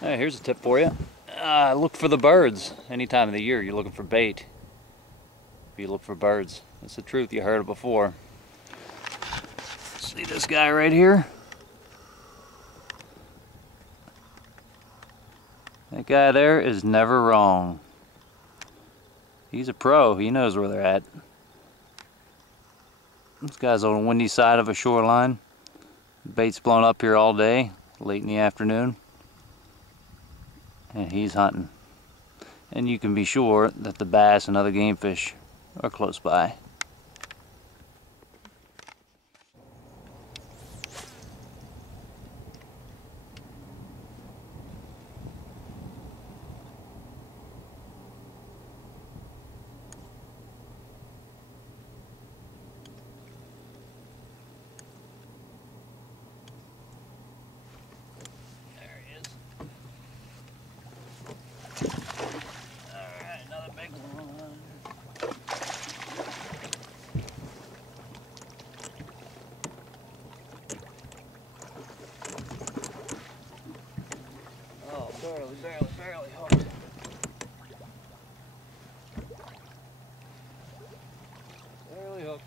Hey, here's a tip for you. Look for the birds. Any time of the year you're looking for bait, you look for birds. That's the truth. You heard it before. See this guy right here? That guy there is never wrong. He's a pro. He knows where they're at. This guy's on the windy side of a shoreline. Bait's blown up here all day, late in the afternoon. And he's hunting. And you can be sure that the bass and other game fish are close by. Barely hooked. Barely hooked.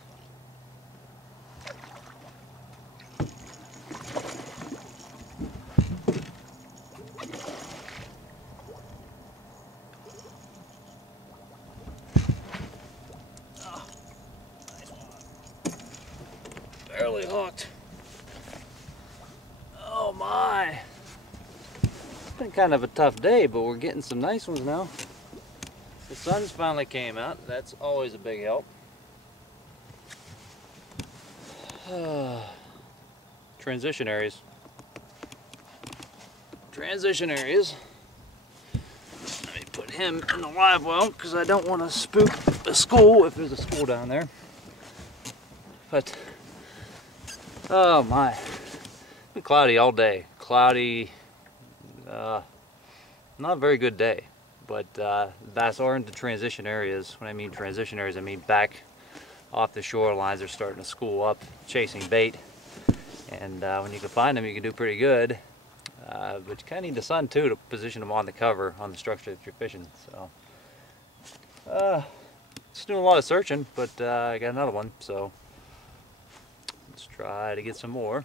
Oh, nice one. Barely hooked. Oh my. It's been kind of a tough day, but we're getting some nice ones now. The sun's finally came out. That's always a big help. Transition areas. Transition areas. Let me put him in the live well because I don't want to spook the school if there's a school down there. But, oh my. It's been cloudy all day. Cloudy. Not a very good day, but bass are into transition areas. When I mean transition areas, I mean back off the shorelines. They're starting to school up, chasing bait, and when you can find them, you can do pretty good. But you kind of need the sun too to position them on the cover on the structure that you're fishing. So, just doing a lot of searching, but I got another one, so let's try to get some more.